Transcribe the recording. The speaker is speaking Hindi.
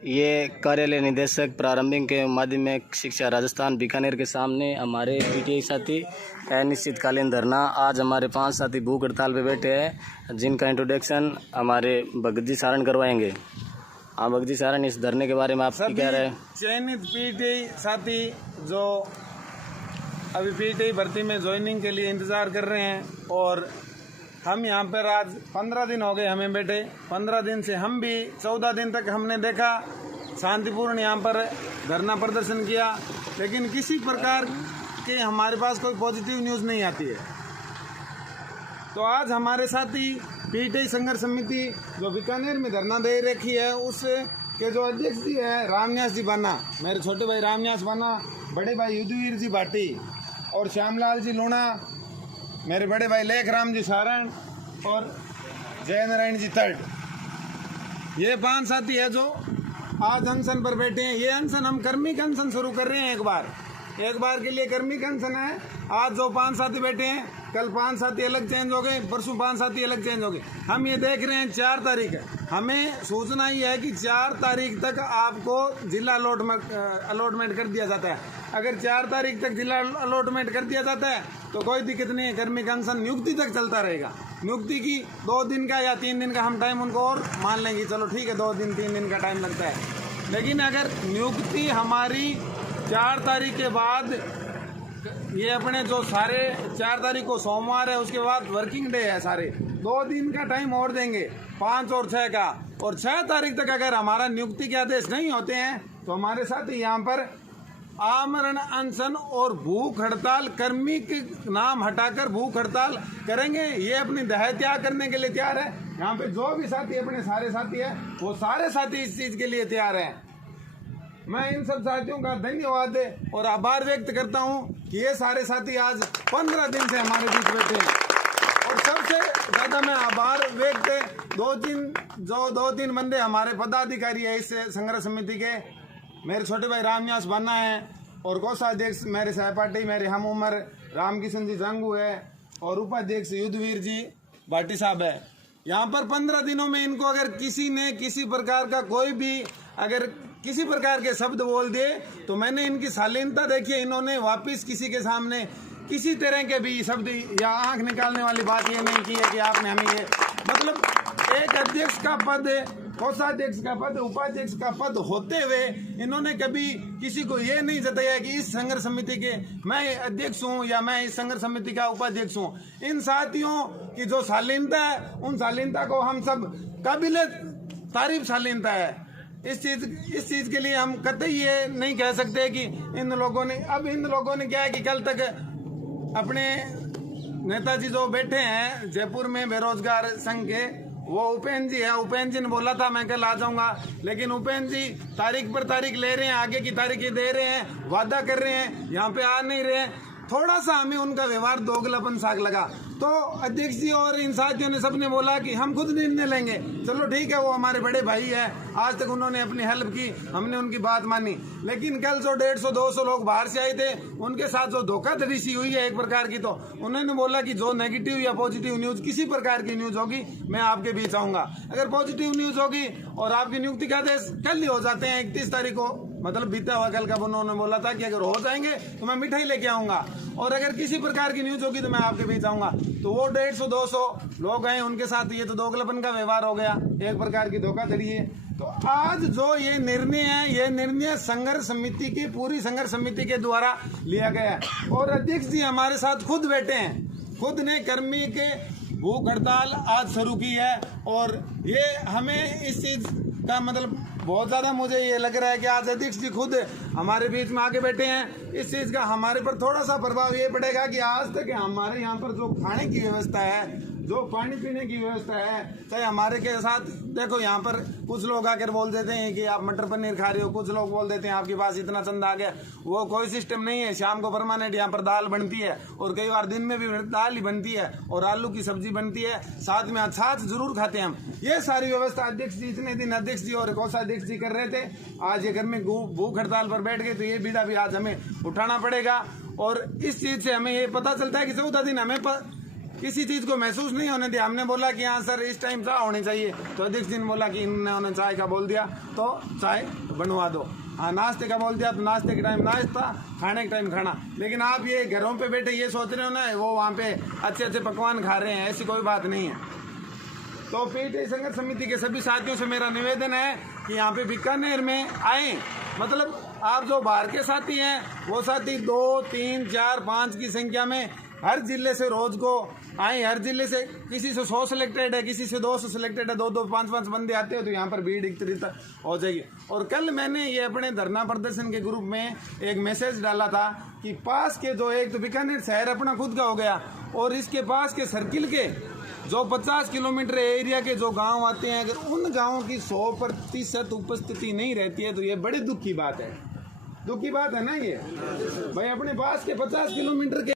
ये कार्यालय निदेशक प्रारंभिक के माध्यमिक शिक्षा राजस्थान बीकानेर के सामने हमारे पीटीआई साथी अनिश्चितकालीन धरना। आज हमारे 5 साथी भूख हड़ताल पे बैठे हैं, जिनका इंट्रोडक्शन हमारे भगत जी सारण करवाएंगे। हाँ भगत जी सारण, इस धरने के बारे में आप क्या कह रहे हैं? चयनित पीटीआई साथी जो अभी पीटीआई भर्ती में ज्वाइनिंग के लिए इंतज़ार कर रहे हैं, और हम यहाँ पर आज 15 दिन हो गए हमें बैठे। 15 दिन से हम भी 14 दिन तक हमने देखा शांतिपूर्ण यहाँ पर धरना प्रदर्शन किया, लेकिन किसी प्रकार के हमारे पास कोई पॉजिटिव न्यूज़ नहीं आती है। तो आज हमारे साथी पीटीआई संघर्ष समिति जो बीकानेर में धरना दे रखी है, उस के जो अध्यक्ष जी है रामन्यास जी बाना, मेरे छोटे भाई रामन्यास बाना, बड़े भाई युद्धवीर जी भाटी और श्यामलाल जी लूणा, मेरे बड़े भाई लेखराम जी सारण और जय नारायण जी तट, ये 5 साथी है जो आज अनशन पर बैठे हैं। ये अनशन हम कर्मिक अनशन शुरू कर रहे हैं। एक बार के लिए कर्मिक अनशन है। आज जो 5 साथी बैठे हैं, कल 5 साथी अलग चेंज हो गए, परसों 5 साथी अलग चेंज हो गए। हम ये देख रहे हैं 4 तारीख है, हमें सूचना ये है कि 4 तारीख तक आपको जिला अलॉटमेंट कर दिया जाता है। अगर 4 तारीख तक जिला अलॉटमेंट कर दिया जाता है तो कोई दिक्कत नहीं है, कर्मिक अनशन नियुक्ति तक चलता रहेगा। नियुक्ति की 2 दिन का या 3 दिन का हम टाइम उनको और मान लेंगे, चलो ठीक है 2 दिन 3 दिन का टाइम लगता है। लेकिन अगर नियुक्ति हमारी 4 तारीख के बाद, ये अपने जो सारे 4 तारीख को सोमवार है, उसके बाद वर्किंग डे है, सारे 2 दिन का टाइम और देंगे, 5 और 6 का, और 6 तारीख तक अगर हमारा नियुक्ति के आदेश नहीं होते हैं तो हमारे साथ यहाँ पर आमरण अनशन और भूख हड़ताल, कर्मी के नाम हटाकर भूख हड़ताल करेंगे। ये अपनी देह त्याग करने के लिए तैयार है। यहाँ पे जो भी साथी अपने सारे साथी है, वो सारे साथी इस चीज के लिए तैयार हैं। मैं इन सब साथियों का धन्यवाद और आभार व्यक्त करता हूँ कि ये सारे साथी आज 15 दिन से हमारे बीच बैठे हैं। और सबसे ज़्यादा मैं आभार व्यक्त 2-3 बंदे हमारे पदाधिकारी है इस संघर्ष समिति के, मेरे छोटे भाई रामन्यास बाना है, और कोषाध्यक्ष मेरे सहपाठी मेरे हम उम्र रामकिशन जी जंगू है, और उपाध्यक्ष युद्धवीर जी भाटी साहब है। यहाँ पर 15 दिनों में इनको अगर किसी ने किसी प्रकार का कोई भी अगर किसी प्रकार के शब्द बोल दिए तो मैंने इनकी शालीनता देखी है। इन्होंने वापस किसी के सामने किसी तरह के भी शब्द या आंख निकालने वाली बात ये नहीं की है कि आपने हमें ये, मतलब एक अध्यक्ष का पद, कोषाध्यक्ष का पद, उपाध्यक्ष का पद होते हुए इन्होंने कभी किसी को ये नहीं जताया कि इस संघर्ष समिति के मैं अध्यक्ष हूँ या मैं इस संघर्ष समिति का उपाध्यक्ष हूँ। इन साथियों की जो शालीनता है, उन शालीनता को हम सब काबिले तारीफ शालीनता है। इस चीज के लिए हम कतई ये नहीं कह सकते कि इन लोगों ने क्या है कि कल तक अपने नेताजी जो बैठे हैं जयपुर में बेरोजगार संघ के, वो उपेंद्र जी है, उपेंद्र जी ने बोला था मैं कल आ जाऊंगा, लेकिन उपेंद्र जी तारीख पर तारीख ले रहे हैं, आगे की तारीखें दे रहे हैं, वादा कर रहे हैं, यहाँ पे आ नहीं रहे हैं। थोड़ा सा हमें उनका व्यवहार दोगलापन साग लगा। तो अध्यक्ष जी और इन साथियों ने सबने बोला कि हम खुद निर्णय लेंगे। चलो ठीक है, वो हमारे बड़े भाई है, आज तक उन्होंने अपनी हेल्प की, हमने उनकी बात मानी। लेकिन कल जो 150-200 लोग बाहर से आए थे, उनके साथ जो धोखाधड़ी सी हुई है एक प्रकार की, तो उन्होंने बोला कि जो नेगेटिव या पॉजिटिव न्यूज किसी प्रकार की न्यूज होगी मैं आपके बीच आऊंगा। अगर पॉजिटिव न्यूज होगी और आपकी नियुक्ति का आदेश कल ही हो जाते हैं 31 तारीख को, मतलब बीता हुआ कल का, उन्होंने बोला था कि अगर हो जाएंगे तो मैं मिठाई लेके आऊंगा, और अगर किसी प्रकार की न्यूज होगी तो मैं आपके बीच आऊंगा। तो वो 150-200 लोग हैं, उनके साथ ये तो दोगलापन का व्यवहार हो गया, एक प्रकार की धोखाधड़ी है। तो आज जो ये निर्णय है, ये निर्णय संघर्ष समिति की, पूरी संघर्ष समिति के द्वारा लिया गया है, और अध्यक्ष जी हमारे साथ खुद बैठे हैं, खुद ने कर्मी के भूख हड़ताल आज शुरू की है। और ये हमें इस चीज का मतलब बहुत ज़्यादा मुझे ये लग रहा है कि आज अध्यक्ष जी खुद हमारे बीच में आके बैठे हैं। इस चीज़ का हमारे पर थोड़ा सा प्रभाव ये पड़ेगा कि आज तक हमारे यहाँ पर जो खाने की व्यवस्था है, जो पानी पीने की व्यवस्था है, चाहे हमारे के साथ देखो, यहाँ पर कुछ लोग आकर बोल देते हैं कि आप मटर पनीर खा रहे हो, कुछ लोग बोल देते हैं आपके पास इतना चंदा आ गया। वो कोई सिस्टम नहीं है। शाम को परमानेंट यहाँ पर दाल बनती है, और कई बार दिन में भी दाल ही बनती है, और आलू की सब्जी बनती है, साथ में छाछ जरूर खाते हैं हम। ये सारी व्यवस्था अध्यक्ष जी, इतने दिन अध्यक्ष जी और कोषाध्यक्ष जी कर रहे थे। आज ये घर में भूख हड़ताल पर बैठ गए, तो ये बीड़ा भी आज हमें उठाना पड़ेगा। और इस चीज से हमें ये पता चलता है कि 14 दिन हमें किसी चीज़ को महसूस नहीं होने दिया। हमने बोला कि हाँ सर इस टाइम चाय होनी चाहिए, तो अध्यक्ष जी ने बोला कि इन्होंने चाय का बोल दिया तो चाय बनवा दो। हाँ, नाश्ते का बोल दिया तो नाश्ते के टाइम नाश्ता, खाने के टाइम खाना। लेकिन आप ये घरों पे बैठे ये सोच रहे हो ना वो वहाँ पे अच्छे अच्छे पकवान खा रहे हैं, ऐसी कोई बात नहीं है। तो पीटीआई संघर्ष समिति के सभी साथियों से मेरा निवेदन है कि यहाँ पे बीकानेर में आए, मतलब आप जो बाहर के साथी हैं वो साथी 2, 3, 4, 5 की संख्या में हर जिले से रोज को आए। हर जिले से किसी से 100 सिलेक्टेड है, किसी से 200 सिलेक्टेड है, 2-2, 5-5 बंदे आते हो तो यहाँ पर भीड़ एकत्रित हो जाएगी। और कल मैंने ये अपने धरना प्रदर्शन के ग्रुप में एक मैसेज डाला था कि पास के जो एक तो बीकानेर शहर अपना खुद का हो गया और इसके पास के सर्किल के जो 50 किलोमीटर एरिया के जो गांव आते हैं, अगर उन गांवों की 100% उपस्थिति नहीं रहती है तो ये बड़ी दुख की बात है। दुख की बात है ना ये भाई, अपने पास के 50 किलोमीटर के